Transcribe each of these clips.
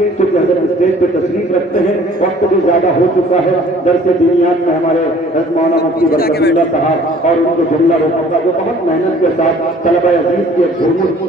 کیونکہ حضرت اسٹیج پہ تشریف رکھتے ہیں، وقت بھی زیادہ ہو چکا ہے۔ درس دینیات میں ہمارے حضرت مولانا مفتی برکت اللہ صاحب اور ان کے جملہ روحوں کا جو بہت محنت کے ساتھ طلبہ عزیز کی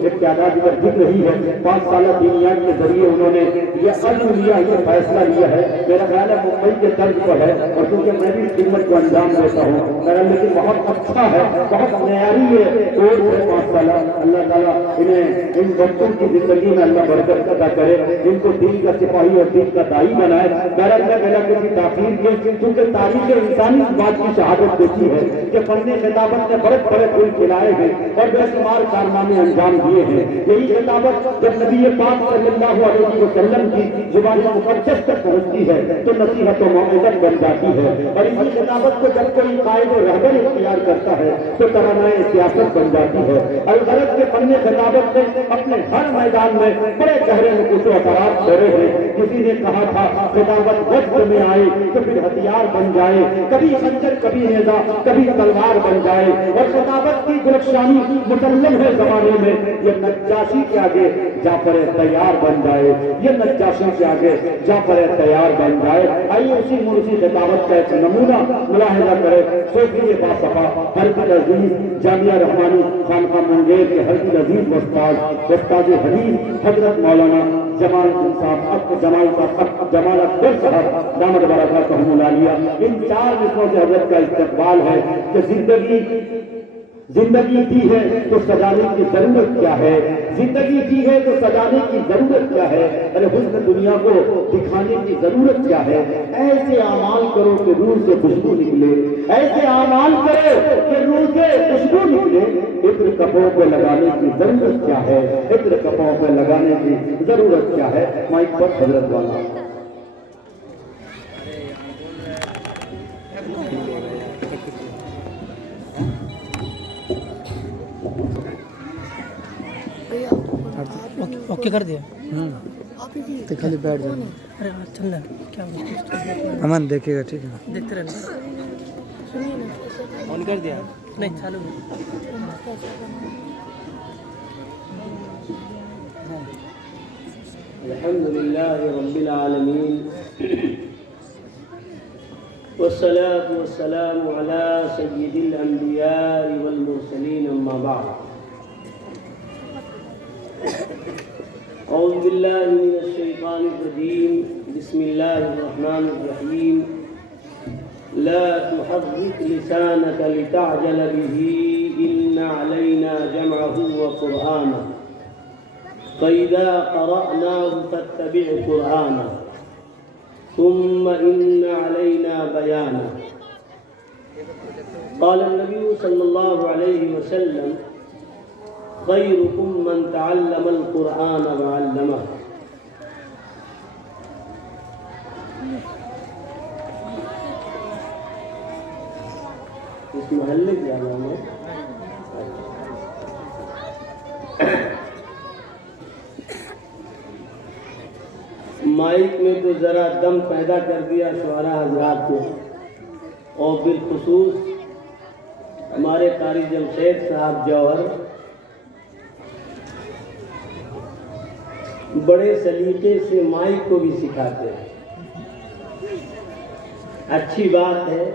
ایک تعداد پر دکھ رہی ہے۔ 5 سالہ دینیات کے ذریعے انہوں نے یہ عزم لیا، یہ فیصلہ لیا ہے۔ میرا خیال ہے ممبئی کے طرز پر ہے، اور کیونکہ میں بھی اس خدمت کو انجام دیتا ہوں، میرا لیکن بہت اچھا ہے، بہت معیاری ہے کورس ہے 5 سالہ۔ اللہ تعالیٰ انہیں ان بچوں کی زندگی میں اللہ برکت عطا کرے، ان کو دین کا سپاہی اور دین کا داعی بنائے۔ بہرحال میں بلا کسی تاخیر کے، کیونکہ تاریخ انسانی اس بات کی شہادت دیتی ہے کہ فن خطابت نے بڑے بڑے پھول کھلائے ہیں اور بے شمار کارنامے انجام دیے ہیں۔ یہی خطابت جب نبی پاک صلی اللہ علیہ وسلم کی زبان مقدس تک پہنچتی ہے تو نصیحت و موعظت بن جاتی ہے، اور اسی خطابت کو جب کوئی قائد و رہبر اختیار کرتا ہے تو ترانۂ سیاست بن جاتی ہے۔ الغرض کے فن خطابت نے اپنے ہر میدان میں بڑے گہرے نقوش و اثرات چھوڑے ہیں۔ کسی نے کہا تھا خطابت وقت میں آئے تو پھر ہتھیار بن جائے، کبھی خنجر کبھی نیزہ کبھی تلوار بن جائے، اور خطابت کی گلفشانی مسلم ہے زمانے میں، یہ نجاشی کے آگے جعفر تیار بن جائے، یہ نجاشی کے آگے جعفر تیار بن جائے۔ آئیے اسی مرسی خطابت کا ایک نمونہ ملاحظہ کرے۔ صوفی باصفا حرب العزیز جامعہ رحمانی خانقاہ منگیر کے حرب العزیز استاد حدیث حضرت مولانا جمال اکبر صاحب دامت برکاتہ العالیہ، ان 4 مصروں سے حضرت کا استقبال ہے کہ زندگی دی ہے تو سجانے کی ضرورت کیا ہے، زندگی دی ہے تو سجانے کی ضرورت کیا ہے، ارے حسن دنیا کو دکھانے کی ضرورت کیا ہے۔ ایسے اعمال کرو کہ روح سے خوشبو نکلے، ایسے اعمال کرو کہ روح سے خوشبو نکلے۔ عطر کپڑوں پہ لگانے کی ضرورت کیا ہے، عطر کپڑوں پہ لگانے کی ضرورت کیا ہے۔ مائک پر حضرت والا اوکے کر دیا تو خالی بیٹھ جانا۔ ارے چلنا کیا امن دیکھے گا، ٹھیک ہے؟ دیکھتے رہنا۔ آن کر دیا نہیں چالو الحمدللہ رب العالمین والصلاة والسلام على سید الانبیاء والمرسلین، اما بعد۔ اعوذ باللہ من الشیطان الرجیم، بسم اللہ الرحمن الرحیم۔ لا تحرك لسانك لتعجل به إن علينا جمعه وقرآنه فإذا قرأناه فاتبع قرآنه ثم إن علينا بيانه۔ قال النبي صلى الله عليه وسلم: خيركم من تعلم القرآن وعلمه۔ اس محلے کی علامہ مائک میں تو ذرا دم پیدا کر دیا شعراء حضرات کو، اور بالخصوص ہمارے قاری جمشید صاحب جوہر بڑے سلیقے سے مائک کو بھی سکھاتے ہیں، اچھی بات ہے۔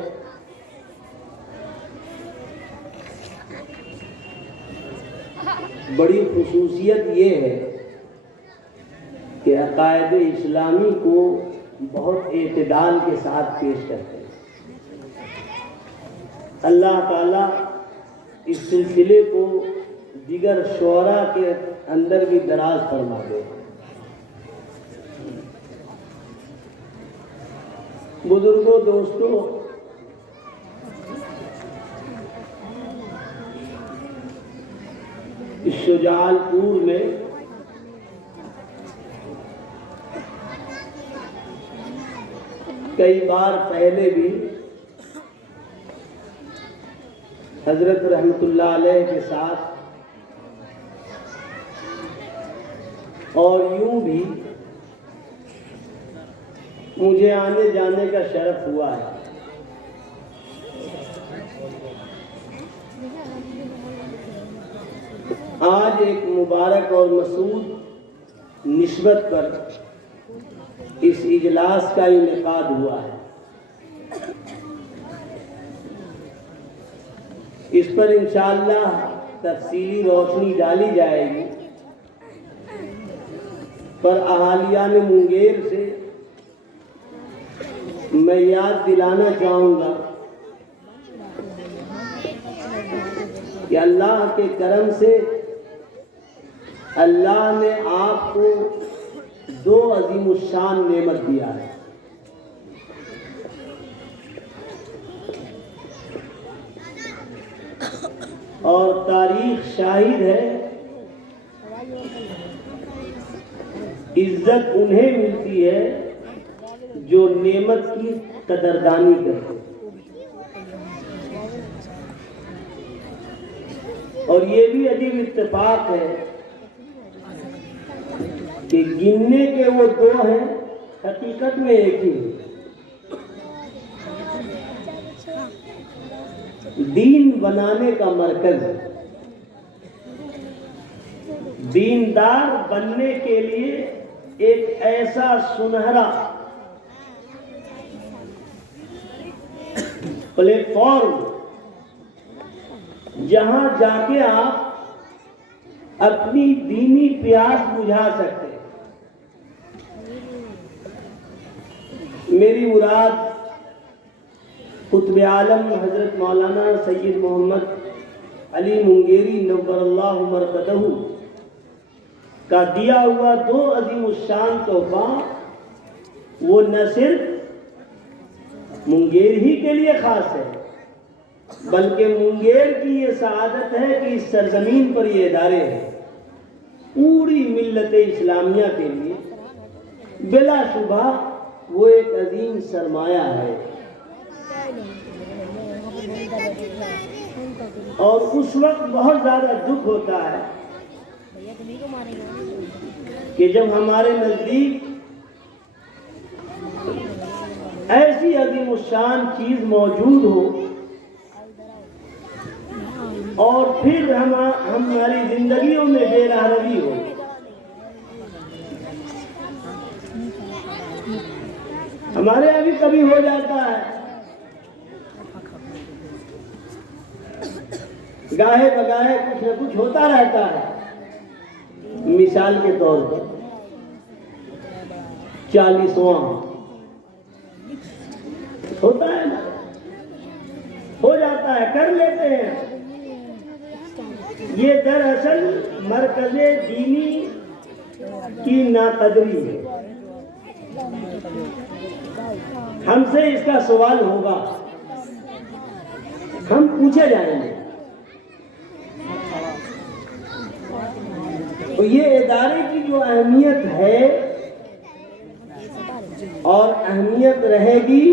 بڑی خصوصیت یہ ہے کہ عقائد اسلامی کو بہت اعتدال کے ساتھ پیش کرتے ہیں۔ اللہ تعالیٰ اس سلسلے کو دیگر شعراء کے اندر بھی دراز فرما دے۔ بزرگوں، دوستوں، اس شجاعت پور میں کئی بار پہلے بھی حضرت رحمت اللہ علیہ کے ساتھ اور یوں بھی مجھے آنے جانے کا شرف ہوا ہے۔ آج ایک مبارک اور مسعود نسبت پر اس اجلاس کا انعقاد ہوا ہے۔ اس پر انشاءاللہ تفصیلی روشنی ڈالی جائے گی، پر اہالیان منگیر سے میں یاد دلانا چاہوں گا کہ اللہ کے کرم سے اللہ نے آپ کو 2 عظیم الشان نعمت دیا ہے۔ اور تاریخ شاہد ہے، عزت انہیں ملتی ہے جو نعمت کی قدردانی کرتے، اور یہ بھی عجیب اتفاق ہے کہ گننے کے وہ 2 ہیں، حقیقت میں ایک ہی ہے۔ دین بنانے کا مرکز، دیندار بننے کے لیے ایک ایسا سنہرا پلیٹ فارم جہاں جا کے آپ اپنی دینی پیاس بجھا سکتے ہیں۔ میری مراد قطب عالم حضرت مولانا سید محمد علی منگیری نور اللہ مرقدہ کا دیا ہوا 2 عظیم الشان تحفہ، وہ نہ صرف منگیر ہی کے لیے خاص ہے، بلکہ منگیر کی یہ سعادت ہے کہ اس سرزمین پر یہ ادارے ہیں، پوری ملت اسلامیہ کے لیے بلا شبہ وہ ایک عظیم سرمایہ ہے۔ اور اس وقت بہت زیادہ دکھ ہوتا ہے کہ جب ہمارے نزدیک ایسی عظیم الشان چیز موجود ہو اور پھر ہماری زندگیوں میں بے راہروی ہو۔ ہمارے یہاں بھی کبھی ہو جاتا ہے، گاہے بگاہے کچھ نہ کچھ ہوتا رہتا ہے۔ مثال کے طور پر 40واں ہوتا ہے نا، ہو جاتا ہے، کر لیتے ہیں۔ یہ دراصل مرکز دینی کی ناقدری ہے۔ ہم سے اس کا سوال ہوگا، ہم پوچھے جائیں گے۔ تو یہ ادارے کی جو اہمیت ہے اور اہمیت رہے گی،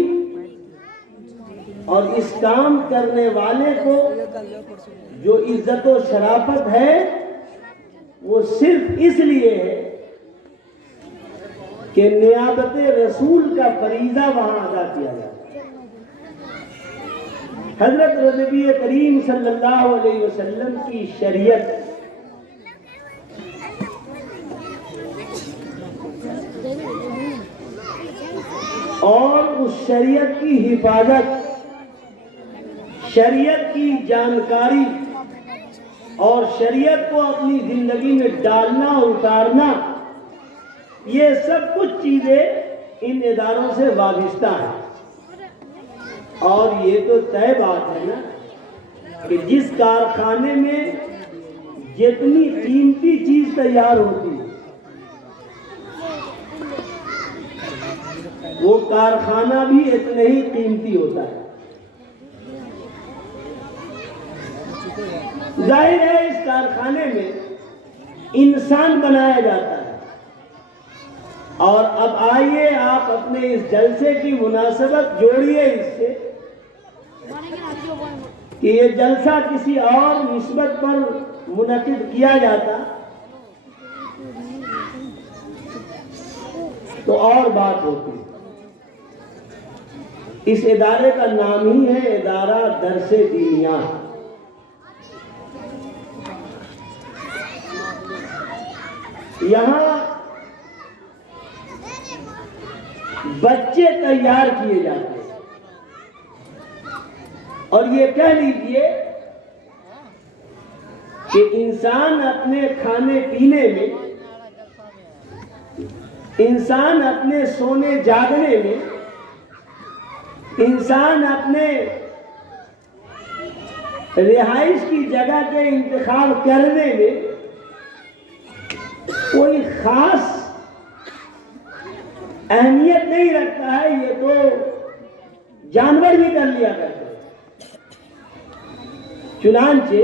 اور اس کام کرنے والے کو جو عزت و شرافت ہے وہ صرف اس لیے ہے کہ نیابت رسول کا فریضہ وہاں ادا کیا جاتا ہے۔ حضرت نبی کریم صلی اللہ علیہ وسلم کی شریعت اور اس شریعت کی حفاظت، شریعت کی جانکاری اور شریعت کو اپنی زندگی میں ڈالنا اور اتارنا، یہ سب کچھ چیزیں ان اداروں سے وابستہ ہیں۔ اور یہ تو طے بات ہے نا کہ جس کارخانے میں جتنی قیمتی چیز تیار ہوتی ہے، وہ کارخانہ بھی اتنا ہی قیمتی ہوتا ہے۔ ظاہر ہے اس کارخانے میں انسان بنایا جاتا ہے۔ اور اب آئیے آپ اپنے اس جلسے کی مناسبت جوڑیے اس سے کہ یہ جلسہ کسی اور نسبت پر منعقد کیا جاتا تو اور بات ہوتی۔ اس ادارے کا نام ہی ہے ادارہ درس دینیات۔ یہاں بچے تیار کیے جاتے ہیں، اور یہ کہہ لیجئے کہ انسان اپنے کھانے پینے میں، انسان اپنے سونے جاگنے میں، انسان اپنے رہائش کی جگہ کے انتخاب کرنے میں کوئی خاص اہمیت نہیں رکھتا ہے، یہ تو جانور بھی کر لیا کرتے ہیں۔ چنانچہ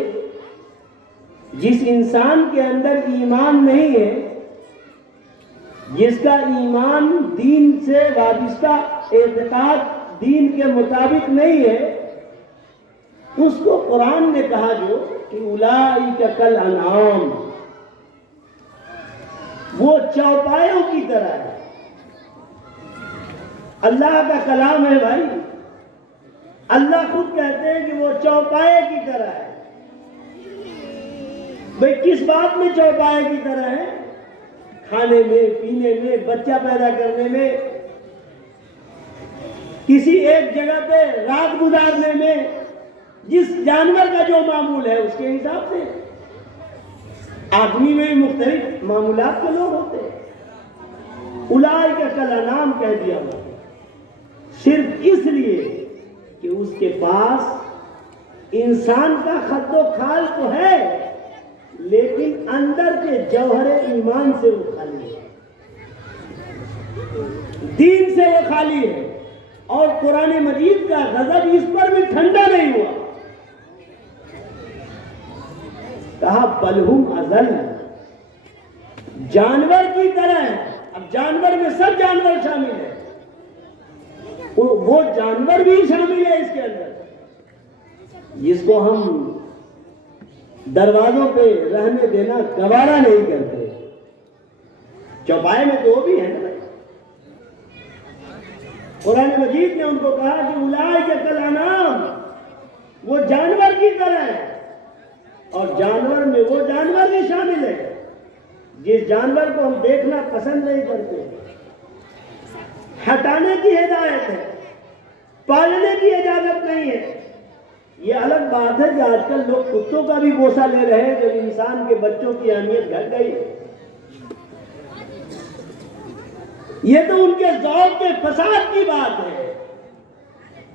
جس انسان کے اندر ایمان نہیں ہے، جس کا ایمان دین سے وابستہ اعتقاد دین کے مطابق نہیں ہے، اس کو قرآن نے کہا جو کہ اولئک کالانعام، وہ چوپایوں کی طرح ہے۔ اللہ کا کلام ہے بھائی، اللہ خود کہتے ہیں کہ وہ چوپائے کی طرح ہے۔ بھئی کس بات میں چوپائے کی طرح ہے؟ کھانے میں، پینے میں، بچہ پیدا کرنے میں، کسی ایک جگہ پہ رات گزارنے میں، جس جانور کا جو معمول ہے اس کے حساب سے۔ آدمی میں مختلف معمولات کے لوگ ہوتے ہیں۔ اولئک کالانعام کہہ دیا ہوا صرف اس لیے کہ اس کے پاس انسان کا خد و خال تو ہے، لیکن اندر کے جوہر ایمان سے وہ خالی ہے، دین سے وہ خالی ہے، اور قرآن مجید کا غضب اس پر بھی ٹھنڈا نہیں ہوا۔ کہا بل ہم اضل، جانور کی طرح ہے۔ اب جانور میں سب جانور شامل ہیں، وہ جانور بھی شامل ہے اس کے اندر، جس کو ہم دروازوں پہ رہنے دینا گوارا نہیں کرتے۔ چوپائے میں تو وہ بھی ہے نا۔ قرآن مجید نے ان کو کہا کہ اولئک کالانعام، وہ جانور کی طرح ہے، اور جانور میں وہ جانور بھی شامل ہے جس جانور کو ہم دیکھنا پسند نہیں کرتے، ہٹانے کی ہدایت ہے، پالنے کی اجازت نہیں ہے۔ یہ الگ بات ہے کہ آج کل لوگ کتوں کا بھی بوسہ لے رہے ہیں جب انسان کے بچوں کی اہمیت گھٹ گئی ہے۔ یہ تو ان کے ذوق کے فساد کی بات ہے،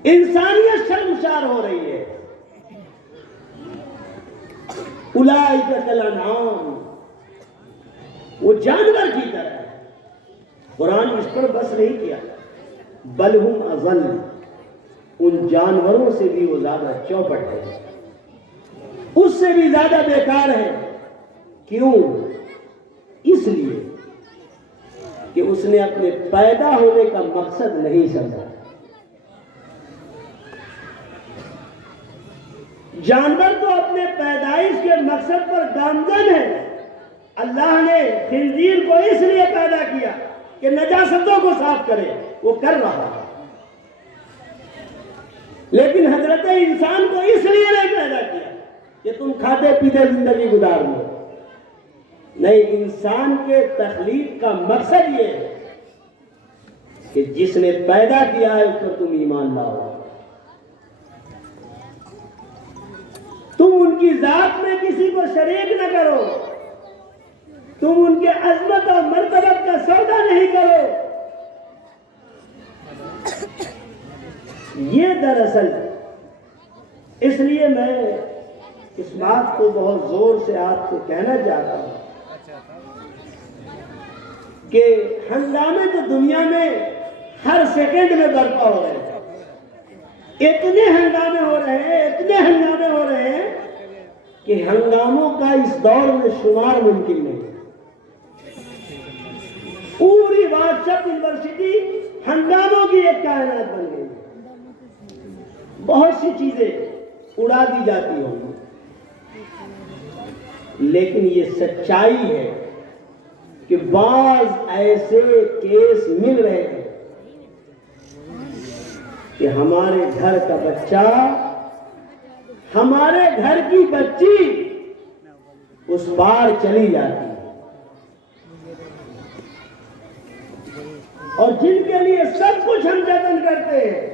انسانیت شرمسار ہو رہی ہے۔ اولئک کالانعام، وہ جانور کی طرح ہے۔ قرآن اس پر بس نہیں کیا، بل ہم اضل، ان جانوروں سے بھی وہ زیادہ چوپٹ ہے، اس سے بھی زیادہ بیکار ہے۔ کیوں؟ اس لیے کہ اس نے اپنے پیدا ہونے کا مقصد نہیں سمجھا۔ جانور تو اپنے پیدائش کے مقصد پر گامزن ہے۔ اللہ نے خنزیر کو اس لیے پیدا کیا کہ نجاستوں کو صاف کرے، وہ کر رہا ہے، لیکن حضرت انسان کو اس لیے نہیں پیدا کیا کہ تم کھاتے پیتے زندگی گزار لو۔ نہیں، انسان کے تخلیق کا مقصد یہ ہے کہ جس نے پیدا کیا ہے اس پر تم ایمان لاؤ، تم ان کی ذات میں کسی کو شریک نہ کرو، تم ان کے عظمت اور مرتبت کا سودا نہیں کرو۔ یہ دراصل، اس لیے میں اس بات کو بہت زور سے آپ کو کہنا چاہتا ہوں کہ ہنگامے تو دنیا میں ہر سیکنڈ میں برپا ہو رہے ہیں، اتنے ہنگامے ہو رہے ہیں، اتنے ہنگامے ہو رہے ہیں کہ ہنگاموں کا اس دور میں شمار ممکن نہیں۔ پوری واٹس ایپ یونیورسٹی ہنگاموں کی ایک کائنات بن گئی، بہت سی چیزیں اڑا دی جاتی ہوں، لیکن یہ سچائی ہے کہ بعض ایسے کیس مل رہے ہیں کہ ہمارے گھر کا بچہ، ہمارے گھر کی بچی اس پار چلی جاتی ہے، اور جن کے لیے سب کچھ ہم جتن کرتے ہیں،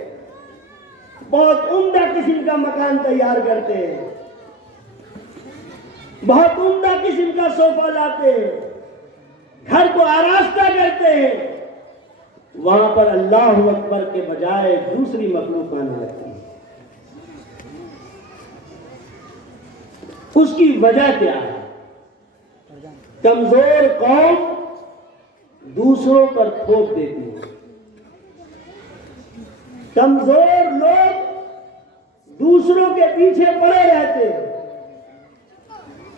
بہت عمدہ قسم کا مکان تیار کرتے ہیں، بہت عمدہ قسم کا صوفہ لاتے ہیں، گھر کو آراستہ کرتے ہیں، وہاں پر اللہ اکبر کے بجائے دوسری مخلوق آنے لگتی ہے۔ اس کی وجہ کیا ہے؟ کمزور قوم دوسروں پر تھوپ دیتی ہے، کمزور لوگ دوسروں کے پیچھے پڑے رہتے ہیں۔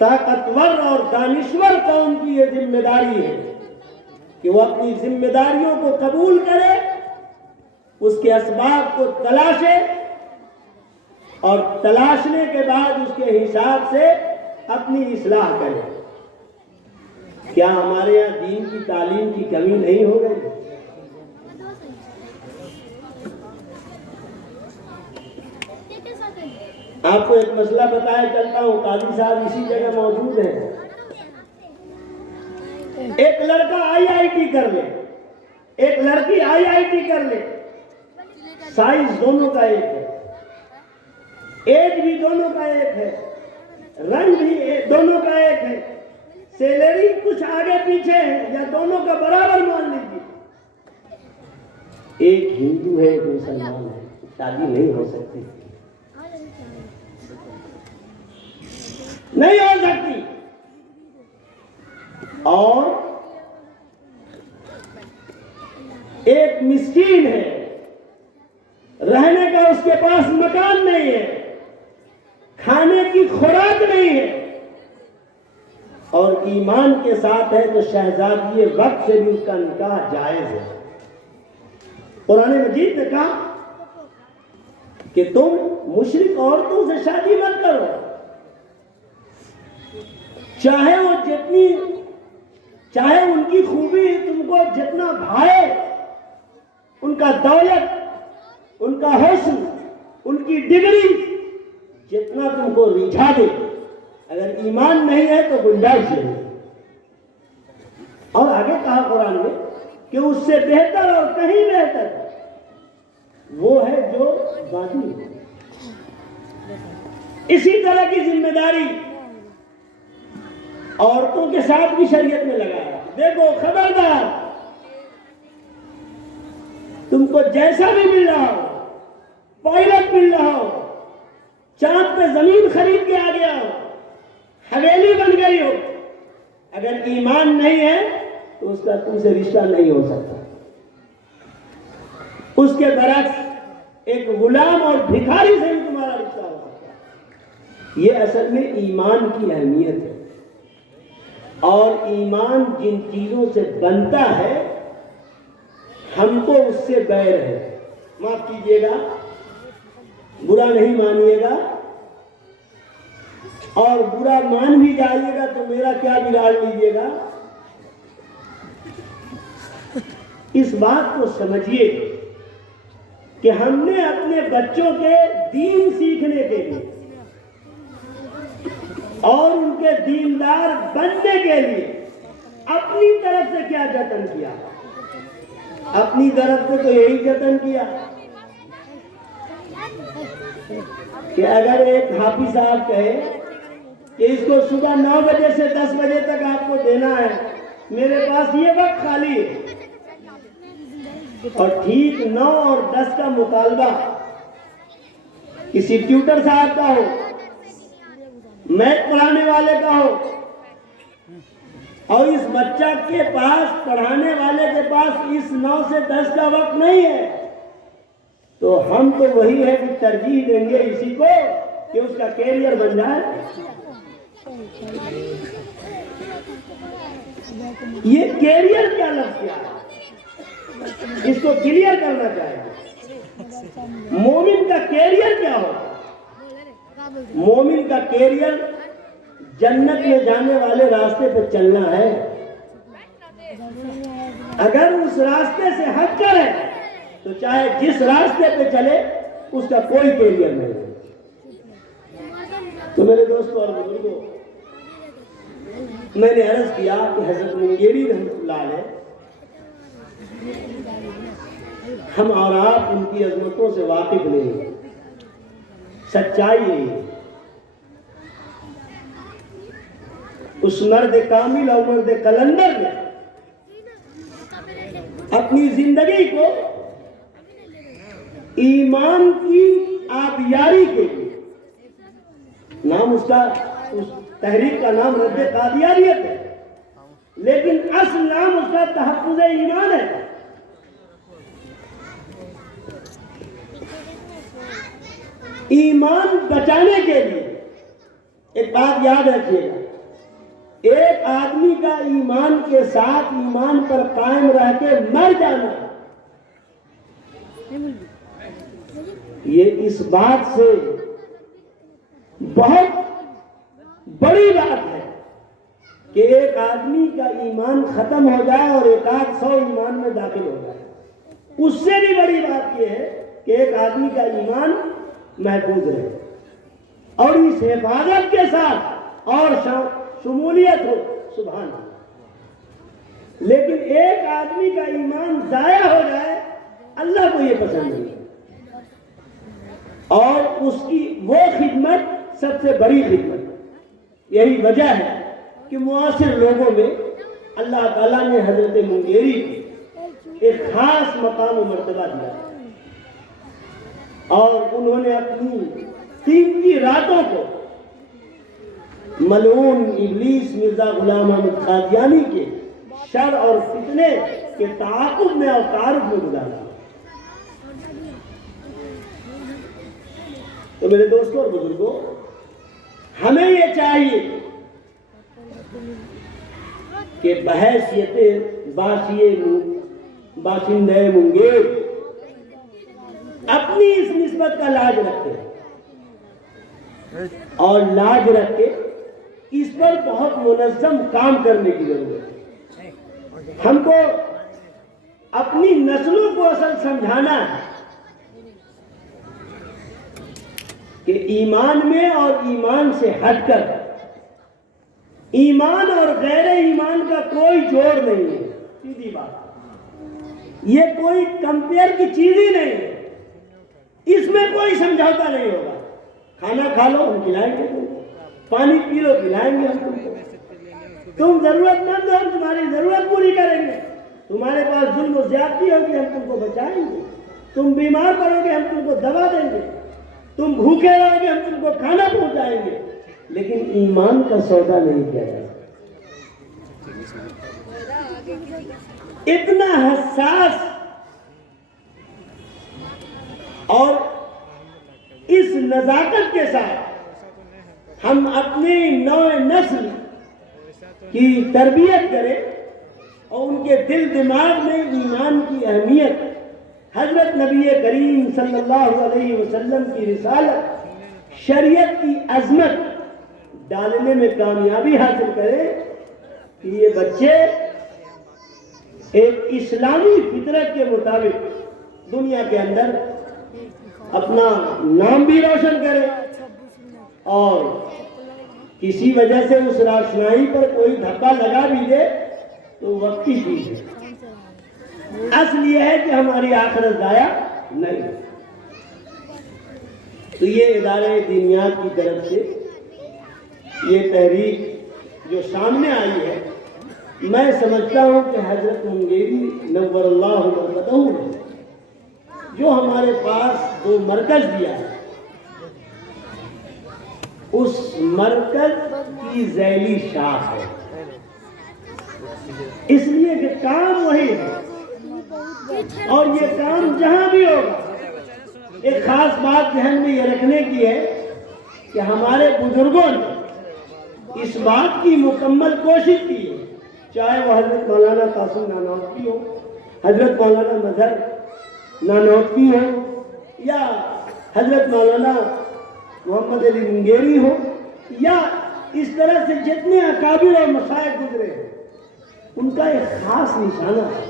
طاقتور اور دانشور قوم کی یہ ذمہ داری ہے کہ وہ اپنی ذمہ داریوں کو قبول کرے، اس کے اسباب کو تلاشے، اور تلاشنے کے بعد اس کے حساب سے اپنی اصلاح کرے۔ کیا ہمارے یہاں دین کی تعلیم کی کمی نہیں ہو گئی؟ آپ کو ایک مسئلہ بتایا چلتا ہوں، قاضی صاحب اسی جگہ موجود ہیں۔ ایک لڑکا IIT کر لے، ایک لڑکی IIT کر لے، سائز دونوں کا ایک ہے، ایج بھی دونوں کا ایک ہے، رنگ بھی دونوں کا ایک ہے، سیلری کچھ آگے پیچھے ہے یا دونوں کا برابر مان لیجیے۔ ایک ہندو ہے ایک مسلمان ہے، شادی نہیں ہو سکتی، نہیں ہو سکتی۔ اور ایک مسکین ہے، رہنے کا اس کے پاس مکان نہیں ہے، کھانے کی خوراک نہیں ہے، اور ایمان کے ساتھ ہے تو شہزادی وقت سے بھی اس کا نکاح جائز ہے۔ قرآن مجید نے کہا کہ تم مشرک عورتوں سے شادی مت کرو، چاہے ان کی خوبی تم کو جتنا بھائے، ان کا دولت، ان کا حسن، ان کی ڈگری جتنا تم کو رجھا دے، اگر ایمان نہیں ہے تو گنجائش نہیں۔ اور آگے کہا قرآن میں کہ اس سے بہتر اور کہیں بہتر وہ ہے جو باغی ہے۔ اسی طرح کی ذمہ داری عورتوں کے ساتھ بھی شریعت میں لگایا۔ دیکھو خبردار، تم کو جیسا بھی مل رہا ہو، پائلٹ مل رہا ہو، چاند پہ زمین خرید کے آ گیا ہو، حویلی بن گئی ہو، اگر ایمان نہیں ہے تو اس کا تم سے رشتہ نہیں ہو سکتا۔ اس کے برعکس ایک غلام اور بھکاری سے بھی تمہارا رشتہ ہو سکتا ہے۔ یہ اصل میں ایمان کی اہمیت ہے، اور ایمان جن چیزوں سے بنتا ہے ہم کو اس سے بیر ہے۔ معاف کیجیے گا، برا نہیں مانیے گا، اور برا مان بھی جائیے گا تو میرا کیا بگاڑ لیجیے گا۔ اس بات کو سمجھیے کہ ہم نے اپنے بچوں کے دین سیکھنے کے لیے اور ان کے دیندار بننے کے لیے اپنی طرف سے کیا جتن کیا؟ اپنی طرف سے تو یہی جتن کیا کہ اگر ایک حافظ صاحب کہے کہ اس کو صبح 9 بجے سے 10 بجے تک آپ کو دینا ہے، میرے پاس یہ وقت خالی ہے، اور ٹھیک 9 اور 10 کا مطالبہ کسی ٹیوٹر صاحب کا ہو، میتھ پڑھانے والے کا ہو، اور اس بچہ کے پاس، پڑھانے والے کے پاس اس 9 سے 10 کا وقت نہیں ہے، تو ہم تو وہی ہے کہ ترجیح دیں گے اسی کو کہ اس کا کیریئر بن جائے۔ یہ کیریئر کیا لفظ کیا ہے، اس کو کلیئر کرنا چاہیے۔ مومن کا کیریئر کیا ہو؟ مومن کا کیریئر جنت میں جانے والے راستے پہ چلنا ہے۔ اگر اس راستے سے ہٹ کر ہے تو چاہے جس راستے پہ چلے اس کا کوئی کیریئر نہیں ہے۔ تو میرے دوستوں اور بزرگوں، میں نے عرض کیا کہ حضرت منگیری رحمۃ اللہ علیہ ہم اور آپ ان کی عظمتوں سے واقف نہیں ہیں. سچائی نہیں ہے. اس مرد کامل اور مرد کلندر نے اپنی زندگی کو ایمان کی آبیاری کے لیے، نام اس تحریک کا نام رد قادیانیت ہے، لیکن اصل نام اس کا تحفظ ایمان ہے. ایمان بچانے کے لیے ایک بات یاد رکھیے گا، ایک آدمی کا ایمان کے ساتھ ایمان پر قائم رہ کے مر جانا، یہ اس بات سے بہت بڑی بات ہے کہ ایک آدمی کا ایمان ختم ہو جائے اور 100 ایمان میں داخل ہو جائے. اس سے بھی بڑی بات یہ ہے کہ ایک آدمی کا ایمان محفوظ رہے اور اس حفاظت کے ساتھ اور شمولیت ہو. سبحان اللہ. لیکن ایک آدمی کا ایمان ضائع ہو جائے، اللہ کو یہ پسند نہیں، اور اس کی وہ خدمت سب سے بڑی خدمت. یہی وجہ ہے کہ معاصر لوگوں میں اللہ تعالیٰ نے حضرت منگیری کو ایک خاص مقام و مرتبہ دیا، اور انہوں نے اپنی قیمتی راتوں کو ملعون ابلیس مرزا غلام احمد قادیانی کے شر اور فتنے کے تعاقب میں اور تعارف میں گزارا. تو میرے دوستوں اور بزرگوں، ہمیں یہ چاہیے کہ بحیثیت باشندہ منگیر اپنی اس نسبت کا لاج رکھے، اور لاج رکھ کے اس پر بہت منظم کام کرنے کی ضرورت ہے. ہم کو اپنی نسلوں کو اصل سمجھانا ہے کہ ایمان میں اور ایمان سے ہٹ کر ایمان اور غیر ایمان کا کوئی جوڑ نہیں ہے. سیدھی بات، یہ کوئی کمپیئر کی چیز ہی نہیں ہے. اس میں کوئی سمجھوتا نہیں ہوگا. کھانا کھا لو، ہم کھلائیں گے تم کو. پانی پی لو، پلائیں گے ہم تم کو. تم ضرورت مند ہو، ہم تمہاری ضرورت پوری کریں گے. تمہارے پاس ظلم و زیادتی ہوگی، ہم تم کو بچائیں گے. تم بیمار پڑو گے، ہم تم کو دوا دیں گے. تم بھوکے رہو گے، ہم تم کو کھانا پہنچائیں گے. لیکن ایمان کا سودا نہیں کیا جائے. اتنا حساس اور اس نزاکت کے ساتھ ہم اپنی نو نسل کی تربیت کریں اور ان کے دل دماغ میں ایمان کی اہمیت، حضرت نبی کریم صلی اللہ علیہ وسلم کی رسالت، شریعت کی عظمت ڈالنے میں کامیابی حاصل کریں کہ یہ بچے ایک اسلامی فطرت کے مطابق دنیا کے اندر اپنا نام بھی روشن کرے، اور کسی وجہ سے اس روشنائی پر کوئی دھکا لگا بھی دے تو وقتی چیز ہے. اصل یہ ہے کہ ہماری آخرت ضائع نہیں. تو یہ ادارے دینیات کی طرف سے یہ تحریک جو سامنے آئی ہے، میں سمجھتا ہوں کہ حضرت منگیری نور اللہ مرکزہ نے جو ہمارے پاس 2 مرکز دیا ہے، اس مرکز کی ذیلی شاخ ہے. اس لیے کہ کام وہی ہے، اور یہ کام جہاں بھی ہوگا، ایک خاص بات ذہن میں یہ رکھنے کی ہے کہ ہمارے بزرگوں نے اس بات کی مکمل کوشش کی ہے، چاہے وہ حضرت مولانا قاسم نانوتوی ہو، حضرت مولانا مظہر نانوتوی ہو، یا حضرت مولانا محمد علی منگیری ہو، یا اس طرح سے جتنے اکابر اور مشائخ گزرے ہیں، ان کا ایک خاص نشانہ ہے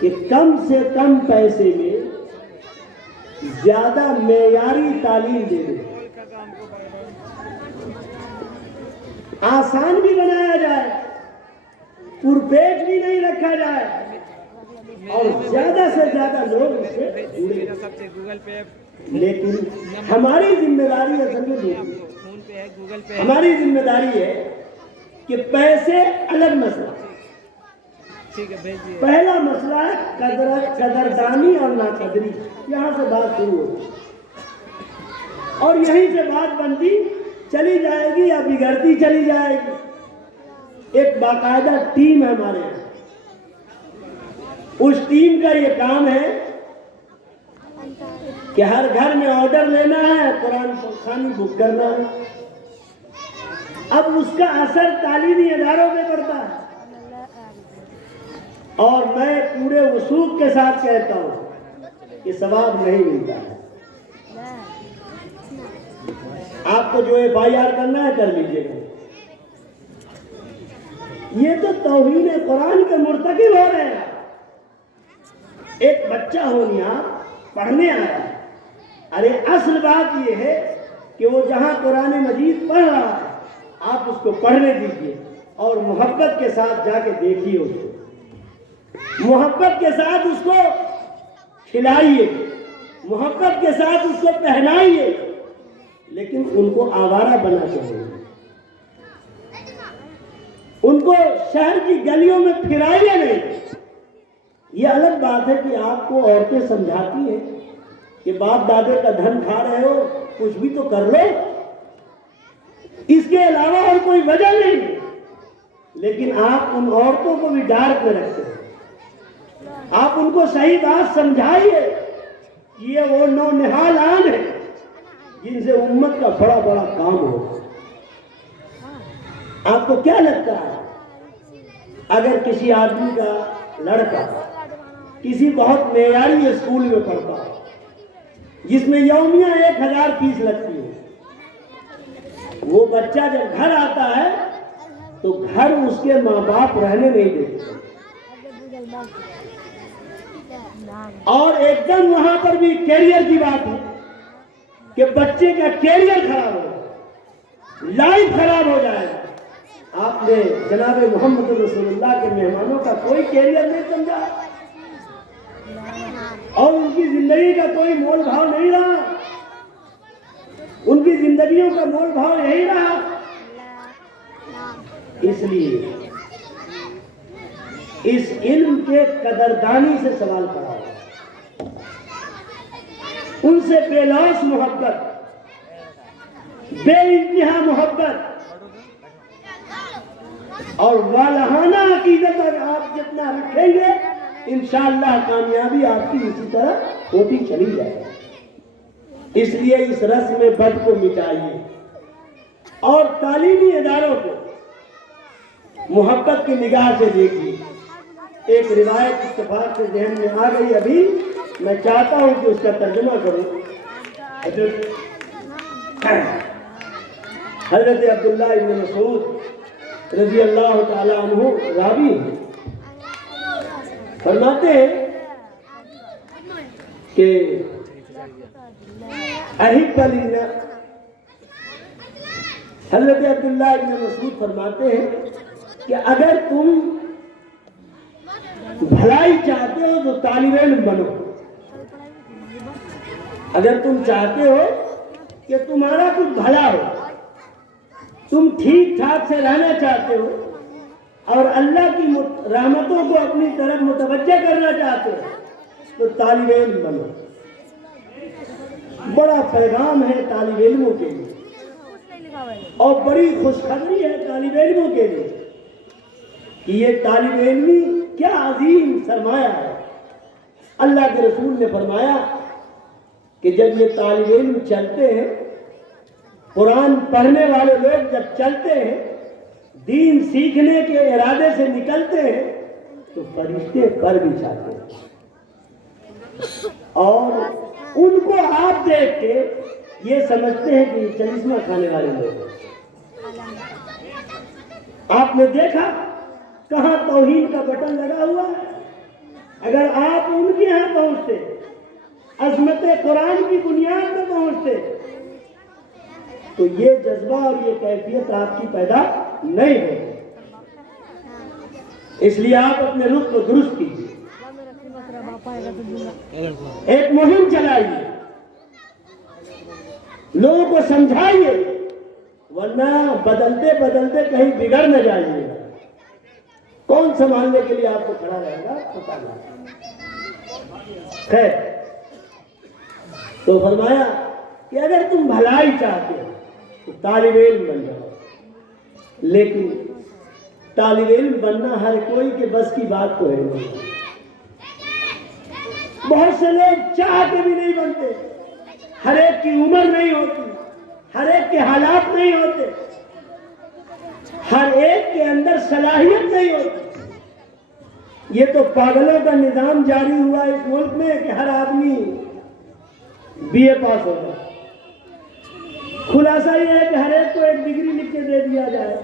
کہ کم سے کم پیسے میں زیادہ معیاری تعلیم دے دیں، آسان بھی بنایا جائے، پرپیٹ بھی نہیں رکھا جائے، اور زیادہ سے زیادہ لوگ اس سے جڑے، گوگل پے لیکن ہماری ذمہ داری ہے، سمجھو فون پے ہے، گوگل پے ہماری ذمہ داری ہے کہ پیسے الگ مسئلہ، ٹھیک ہے بھیج دیے۔ پہلا مسئلہ ہے قدردانی اور ناقدری، یہاں سے بات شروع ہوگی اور یہیں سے بات بنتی چلی جائے گی یا بگڑتی چلی جائے گی۔ ایک باقاعدہ ٹیم ہے ہمارے یہاں، اس ٹیم کا یہ کام ہے کہ ہر گھر میں آرڈر لینا ہے، قرآن خوانی بک کرنا ہے۔ اب اس کا اثر تعلیمی اداروں پہ پڑتا ہے، اور میں پورے وثوق کے ساتھ کہتا ہوں کہ ثواب نہیں ملتا ہے۔ آپ کو جو FIR کرنا ہے کر لیجیے گا، یہ تو توہین قرآن کے مرتکب ہو رہے ہیں۔ ایک بچہ ہو یہاں پڑھنے آیا ہے، ارے اصل بات یہ ہے کہ وہ جہاں قرآن مجید پڑھ رہا ہے آپ اس کو پڑھنے دیجیے اور محبت کے ساتھ جا کے دیکھیے، اس کو محبت کے ساتھ اس کو کھلائیے، محبت کے ساتھ اس کو پہنائیے، لیکن ان کو آوارہ بنا کے دیں، ان کو شہر کی گلیوں میں پھرائیے نہیں۔ یہ الگ بات ہے کہ آپ کو عورتیں سمجھاتی ہیں کہ باپ دادے کا دھن کھا رہے ہو، کچھ بھی تو کر لو، اس کے علاوہ اور کوئی وجہ نہیں، لیکن آپ ان عورتوں کو بھی ڈار میں رکھتے ہیں۔ آپ ان کو صحیح بات سمجھائیے، یہ وہ نونہال آن ہیں جن سے امت کا بڑا بڑا کام ہو۔ آپ کو کیا لگتا ہے اگر کسی آدمی کا لڑکا کسی بہت معیاری اسکول میں پڑھتا ہے جس میں یومیہ 1000 فیس لگتی ہے، وہ بچہ جب گھر آتا ہے تو گھر اس کے ماں باپ رہنے نہیں دیتے، اور ایک دم وہاں پر بھی کیریئر کی بات ہے کہ بچے کا کیریئر خراب ہو جائے، لائف خراب ہو جائے گا۔ آپ نے جناب محمد رسول اللہ کے مہمانوں کا کوئی کیریئر نہیں سمجھا اور ان کی زندگی کا کوئی مول بھاؤ نہیں رہا، ان کی زندگیوں کا مول بھاؤ یہی رہا۔ اس لیے اس علم کے قدردانی سے سوال کرا، ان سے بے لوث محبت، بے انتہا محبت اور والہانہ عقیدت اگر آپ جتنا رکھیں گے انشاءاللہ کامیابی آپ کی اسی طرح ہوتی چلی جائے گی۔ اس لیے اس رسم بد کو مٹائیے اور تعلیمی اداروں کو محبت کی نگاہ سے دیکھیے۔ ایک روایت اتفاق سے ذہن میں آ گئی ابھی، میں چاہتا ہوں کہ اس کا ترجمہ کروں۔ حضرت عبداللہ ابن مسعود رضی اللہ تعالی عنہ راوی ہیں، فرماتے ہیں کہ احب لینا، حضرت عبداللہ ابن مسعود فرماتے ہیں کہ اگر تم بھلائی چاہتے ہو تو طالب علم بنو، اگر تم چاہتے ہو کہ تمہارا کچھ بھلا ہو، تم ٹھیک ٹھاک سے رہنا چاہتے ہو اور اللہ کی رحمتوں کو اپنی طرف متوجہ کرنا چاہتے ہو تو طالب علم بنو۔ بڑا پیغام ہے طالب علموں کے لیے اور بڑی خوشخبری ہے طالب علموں کے لیے کہ یہ طالب علمی کیا عظیم سرمایہ ہے۔ اللہ کے رسول نے فرمایا کہ جب یہ طالب علم چلتے ہیں، قرآن پڑھنے والے لوگ جب چلتے ہیں، دین سیکھنے کے ارادے سے نکلتے ہیں تو فرشتے پر بھی چاہتے ہیں، اور ان کو آپ دیکھ کے یہ سمجھتے ہیں کہ یہ چرسمہ کھانے والے لوگ ہیں۔ آپ نے دیکھا کہاں توہین کا بٹن لگا ہوا ہے؟ اگر آپ ان کے یہاں پہنچتے، عظمت قرآن کی بنیاد پہ پہنچتے تو یہ جذبہ اور یہ کیفیت آپ کی پیدا نہیں ہے۔ اس لیے آپ اپنے رخ کو درست کیجیے ایک مہم چلائیے، لوگوں کو سمجھائیے، ورنہ بدلتے بدلتے کہیں بگڑ نہ جائیے. کون سنبھالنے کے لیے آپ کو کھڑا رہے گا پتہ نہیں. خیر، تو فرمایا کہ اگر تم بھلائی چاہتے ہو تو طالب علم بن جاؤ. لیکن طالب علم بننا ہر کوئی کے بس کی بات تو ہے نہیں. بہت سے لوگ چاہ کے بھی نہیں بنتے. ہر ایک کی عمر نہیں ہوتی، ہر ایک کے حالات نہیں ہوتے، ہر ایک کے اندر صلاحیت نہیں ہوتی. یہ تو پاگلوں کا نظام جاری ہوا اس ملک میں کہ ہر آدمی بی اے پاس ہوگا. خلاصہ یہ ہے کہ ہر ایک کو ایک ڈگری لکھ کے دے دیا جائے.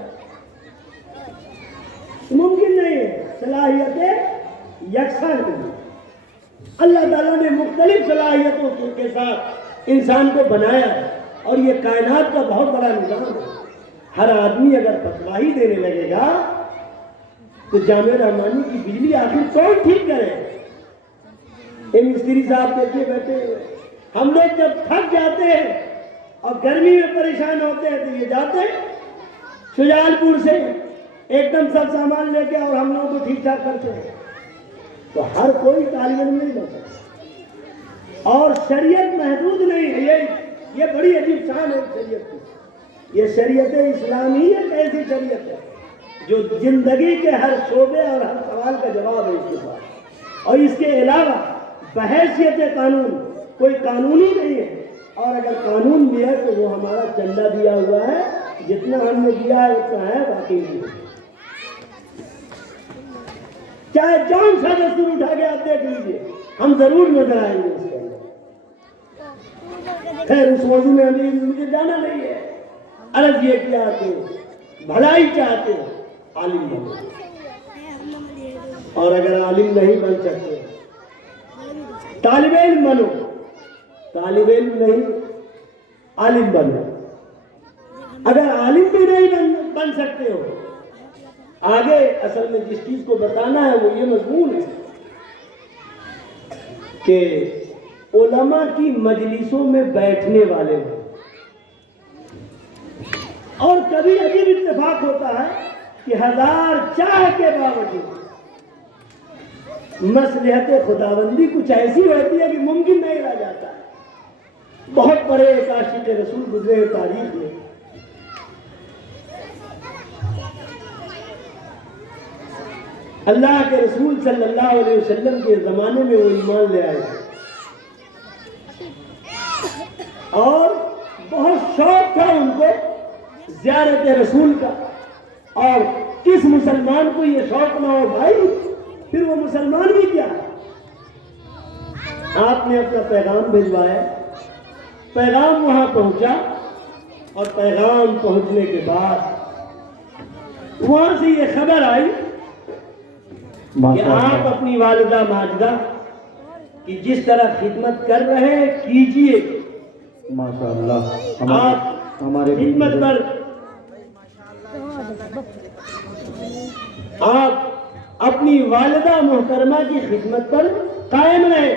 ممکن نہیں ہے. صلاحیتیں یکساں نہیں. اللہ تعالیٰ نے مختلف صلاحیتوں کے ساتھ انسان کو بنایا ہے، اور یہ کائنات کا بہت بڑا نظام ہے. ہر آدمی اگر فتویٰ دینے لگے گا تو جامع رحمانی کی بجلی آخر کون ٹھیک کرے؟ یہ مستری صاحب دیکھیے بیٹھے ہوئے. ہم لوگ جب تھک جاتے ہیں اور گرمی میں پریشان ہوتے ہیں تو یہ جاتے ہیں شجاعت پور سے ایک دم سب سامان لے کے، اور ہم لوگ کو ٹھیک ٹھاک کرتے ہیں. تو ہر کوئی طالب علم نہیں بن سکتا. اور شریعت محدود نہیں ہے. یہ بڑی عجیب شان ہے شریعت کی. یہ شریعت اسلامی ایک ایسی شریعت ہے جو زندگی کے ہر شعبے اور ہر سوال کا جواب ہے اس کے پاس. اور اس کے علاوہ بحیثیت قانون کوئی قانون ہی نہیں ہے. اور اگر قانون بھی ہے تو وہ ہمارا چندہ دیا ہوا ہے. جتنا ہم نے دیا ہے اتنا ہے، باقی نہیں. چاہے جون سا دستور اٹھا کے آپ دیکھ لیجیے، ہم ضرور نظر آئیں گے اس کے اندر. خیر، اس موضوع میں ابھی مجھے جانا نہیں ہے. عرض یہ کیا کہ بھلائی چاہتے ہو عالم بنو، اور اگر عالم نہیں بن سکتے طالب علم بنو. طالب علم نہیں عالم بنو. اگر عالم بھی نہیں بن سکتے ہو، آگے اصل میں جس چیز کو بتانا ہے وہ یہ مضمون ہے کہ علماء کی مجلسوں میں بیٹھنے والے ہیں. اور کبھی عجیب اتفاق ہوتا ہے کہ ہزار چاہ کے باوجود مصلحت خداوندی کچھ ایسی ہوتی ہے کہ ممکن نہیں رہ جاتا ہے. بہت بڑے ایک عاشق رسول گزرے تاریخ میں. اللہ کے رسول صلی اللہ علیہ وسلم کے زمانے میں وہ ایمان لے آئے اور بہت شوق تھا ان کو زیارت رسول کا. اور کس مسلمان کو یہ شوق نہ ہو بھائی؟ پھر وہ مسلمان بھی کیا. آپ نے اپنا پیغام بھجوایا، پیغام وہاں پہنچا، اور پیغام پہنچنے کے بعد وہاں سے یہ خبر آئی کہ آپ اپنی والدہ ماجدہ کی جس طرح خدمت کر رہے ہیں کیجئے. ماشاءاللہ. آپ ہمارے خدمت پر، آپ اپنی والدہ محترمہ کی خدمت پر قائم رہے.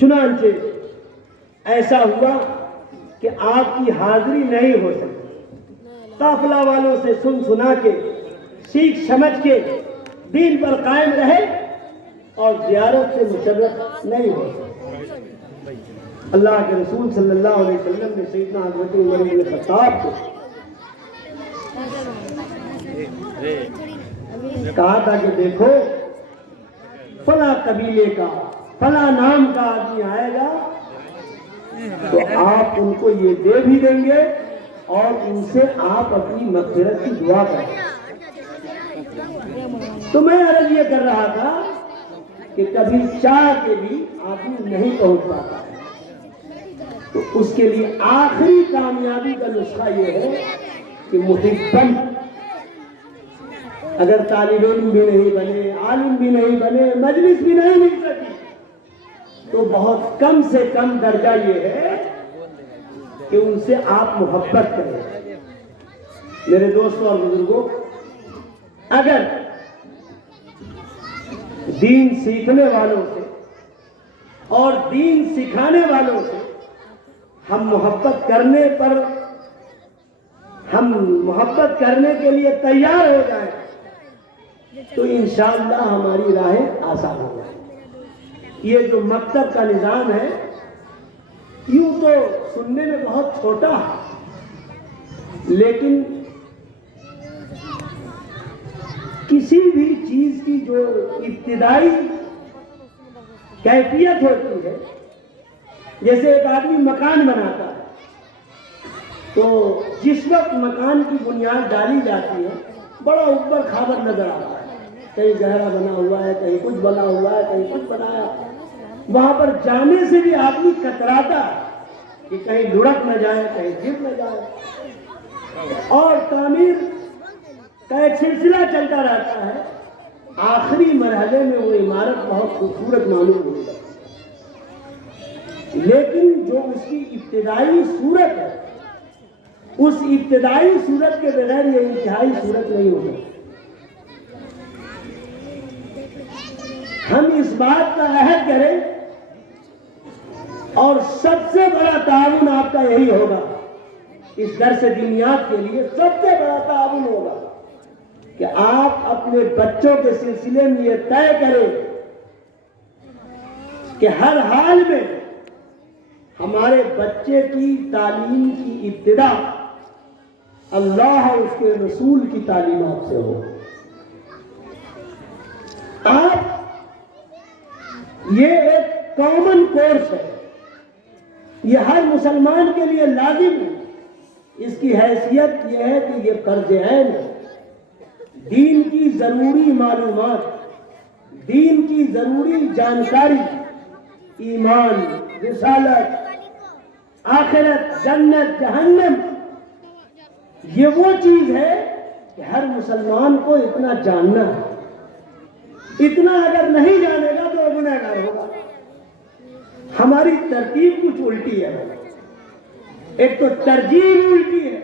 چنانچہ ایسا ہوا کہ آپ کی حاضری نہیں ہو سکی. قافلہ والوں سے سن سنا کے، سیکھ سمجھ کے دین پر قائم رہے اور زیارت سے مشرف نہیں ہو سکے. اللہ کے رسول صلی اللہ علیہ وسلم نے سیدنا حضرت عمر بن خطاب کو کہا تھا کہ دیکھو فلاں قبیلے کا فلاں نام کا آدمی آئے گا تو آپ ان کو یہ دے بھی دیں گے اور ان سے آپ اپنی مغفرت کی دعا کریں. تو میں عرض یہ کر رہا تھا کہ کبھی چاہ کے بھی آدمی نہیں پہنچ پاتا ہے. تو اس کے لیے آخری کامیابی کا نسخہ یہ ہے کہ محبن اگر طالب علم بھی نہیں بنے، عالم بھی نہیں بنے، مجلس بھی نہیں مل سکی، تو بہت کم سے کم درجہ یہ ہے کہ ان سے آپ محبت کریں. میرے دوستوں اور بزرگوں، اگر دین سیکھنے والوں سے اور دین سکھانے والوں سے ہم محبت کرنے کے لیے تیار ہو جائیں تو انشاءاللہ ہماری راہیں آسان ہو جائیں. یہ جو مکتب کا نظام ہے یوں تو سننے میں بہت چھوٹا ہے، لیکن کسی بھی چیز کی جو ابتدائی کیفیت ہوتی ہے، جیسے ایک آدمی مکان بناتا ہے تو جس وقت مکان کی بنیاد ڈالی جاتی ہے بڑا اوپر کھابر نظر آتا ہے، کہیں گہرا بنا ہوا ہے، کہیں کچھ بنا ہوا ہے، کہیں کچھ بنایا. وہاں پر جانے سے بھی آدمی کتراتا ہے کہ کہیں لڑک نہ جائے، کہیں گر نہ جائے، اور تعمیر کا ایک سلسلہ چلتا رہتا ہے. آخری مرحلے میں وہ عمارت بہت خوبصورت معلوم ہوئی، لیکن جو اس کی ابتدائی صورت ہے اس ابتدائی صورت کے بغیر یہ انتہائی صورت نہیں ہو سکتی. ہم اس بات کا عہد کریں اور سب سے بڑا تعاون آپ کا یہی ہوگا، اس درس دینیات کے لیے سب سے بڑا تعاون ہوگا کہ آپ اپنے بچوں کے سلسلے میں یہ طے کریں کہ ہر حال میں ہمارے بچے کی تعلیم کی ابتدا اللہ اور اس کے رسول کی تعلیمات سے ہو. آپ یہ ایک کامن کورس ہے، یہ ہر مسلمان کے لیے لازم ہے. اس کی حیثیت یہ ہے کہ یہ فرض عین ہے. دین کی ضروری معلومات، دین کی ضروری جانکاری، ایمان، رسالت، آخرت، جنت، جہنم، یہ وہ چیز ہے کہ ہر مسلمان کو اتنا جاننا ہے. اتنا اگر نہیں جانے گا تو وہ گنہگار ہوگا. ہماری ترتیب کچھ الٹی ہے. ایک تو ترجیح بھی الٹی ہے،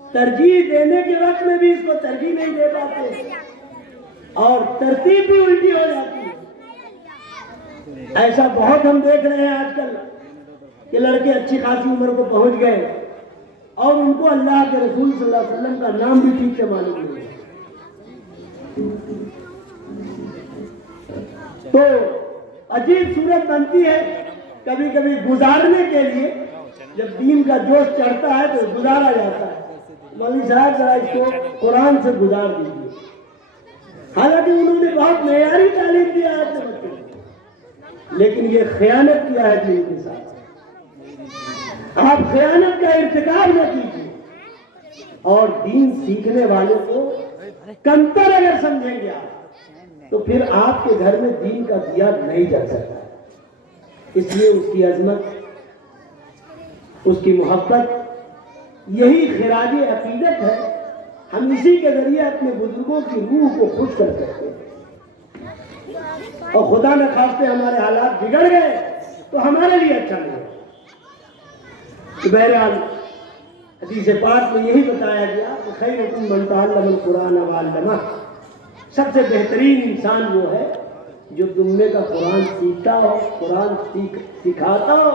ترجیح دینے کے وقت میں بھی اس کو ترجیح نہیں دے پاتے، اور ترتیب بھی الٹی ہو جاتی ہے. ایسا بہت ہم دیکھ رہے ہیں آج کل کہ لڑکے اچھی خاصی عمر کو پہنچ گئے اور ان کو اللہ کے رسول صلی اللہ علیہ وسلم کا نام بھی ٹھیک سے معلوم نہیں ہے. تو عجیب صورت بنتی ہے کبھی کبھی گزارنے کے لیے. جب دین کا جوش چڑھتا ہے تو گزارا جاتا ہے، مولوی صاحب ذرا اس کو قرآن سے گزار دیجیے. حالانکہ انہوں نے بہت معیاری تعلیم دیا ہے اپنے بچوں کو، لیکن یہ خیانت کیا ہے دین کے ساتھ. آپ خیانت کا ارتکاب نہ کیجیے، اور دین سیکھنے والے کو کمتر اگر سمجھیں گے آپ تو پھر آپ کے گھر میں دین کا دیا نہیں جا سکتا. اس لیے اس کی عظمت، اس کی محبت، یہی خراج عقیدت ہے. ہم اسی کے ذریعے اپنے بزرگوں کی روح کو خوش کر سکتے ہیں. اور خدا نہ خواستہ ہمارے حالات بگڑ گئے تو ہمارے لیے اچھا نہیں ہے. بہرحال حدیث پاک میں یہی بتایا گیا کہ خیرکم من تعلم القرآن وعلمہ، سب سے بہترین انسان وہ ہے جو دنیا کا قرآن سیکھتا ہو، قرآن سکھاتا ہو،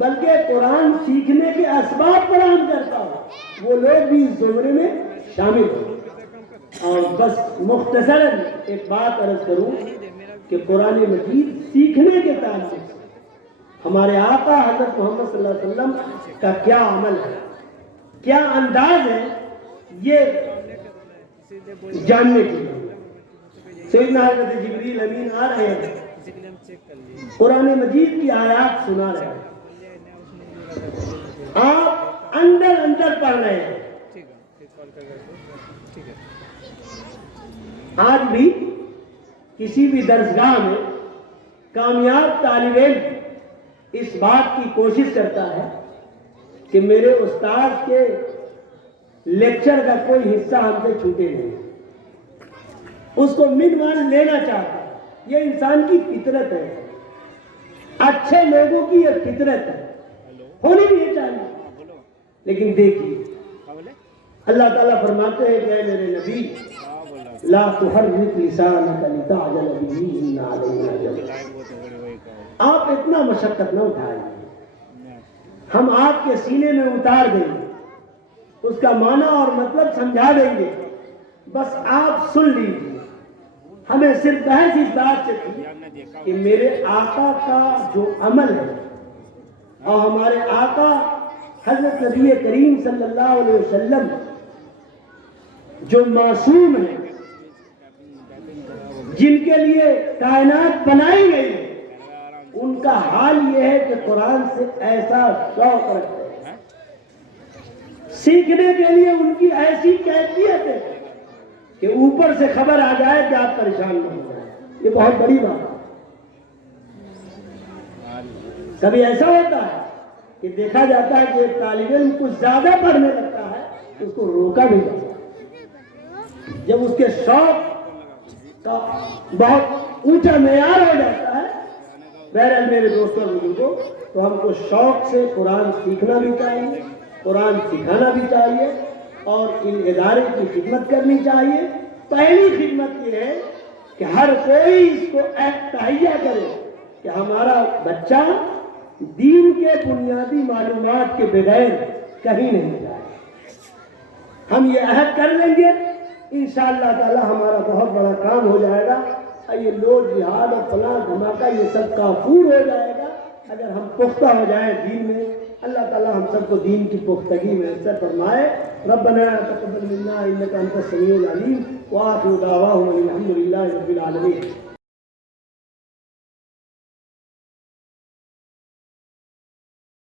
بلکہ قرآن سیکھنے کے اسباب فراہم کرتا ہو. وہ لوگ بھی اس زمرے میں شامل ہوں. اور بس مختصراً ایک بات عرض کروں کہ قرآن مجید سیکھنے کے تعلق سے ہمارے آقا حضرت محمد صلی اللہ علیہ وسلم کا کیا عمل ہے، کیا انداز ہے، یہ جاننے کے لیے سیدنا حضرت جبریل امین آ رہے ہیں، قرآن مجید کی آیات سنا رہے ہیں، آپ اندر اندر پڑھ رہے ہیں. آج بھی کسی بھی درسگاہ میں کامیاب طالب علم اس بات کی کوشش کرتا ہے کہ میرے استاد کے لیکچر کا کوئی حصہ ہم سے چھوٹے نہیں. اس کو من لینا چاہتا ہے. یہ انسان کی فطرت ہے، اچھے لوگوں کی یہ فطرت ہے، ہونی بھی یہ چاہیے. لیکن دیکھیے اللہ تعالیٰ فرماتے ہیں کہ اے میرے نبی لا تحرك لسانك لتعجل به ان علينا جمعه. آپ اتنا مشقت نہ اٹھائیے، ہم آپ کے سینے میں اتار دیں گے، اس کا معنی اور مطلب سمجھا دیں گے، بس آپ سن لیجیے. ہمیں صرف بحث اس بات سے تھی کہ میرے آقا کا جو عمل ہے اور ہمارے آقا حضرت نبی کریم صلی اللہ علیہ وسلم جو معصوم ہیں، جن کے لیے کائنات بنائی گئی ہے، ان کا حال یہ ہے کہ قرآن سے ایسا شوق رکھتے ہیں، سیکھنے کے لیے ان کی ایسی کیفیت ہے کہ اوپر سے خبر آ جائے کہ آپ پریشان نہ ہو جائیں. یہ بہت بڑی بات ہے. کبھی ایسا ہوتا ہے کہ دیکھا جاتا ہے کہ ایک طالب علم کچھ زیادہ پڑھنے لگتا ہے تو اس کو روکا بھی جاتا ہے. جب اس کے شوق کا بہت اونچا معیار ہو جاتا ہے، بہرحال میرے دوستوں اور بزرگوں، تو ہم کو شوق سے قرآن سیکھنا بھی چاہیے، قرآن سکھانا بھی چاہیے اور ان ادارے کی خدمت کرنی چاہیے. پہلی خدمت یہ ہے کہ ہر کوئی اس کو تہیہ کرے کہ ہمارا بچہ دین کے بنیادی معلومات کے بغیر کہیں نہیں جائے. ہم یہ عہد کر لیں گے، انشاءاللہ تعالی ہمارا بہت بڑا کام ہو جائے گا. یہ لوٹ جہاد اور فلاں دھماکہ یہ سب کافور ہو جائے گا اگر ہم پختہ ہو جائیں دین میں. اللہ تعالی ہم سب کو دین کی پختگی میں اثر فرمائے. ربنا تقبل منا انك انت السميع العليم واخر دعواهم الحمد لله رب العالمين.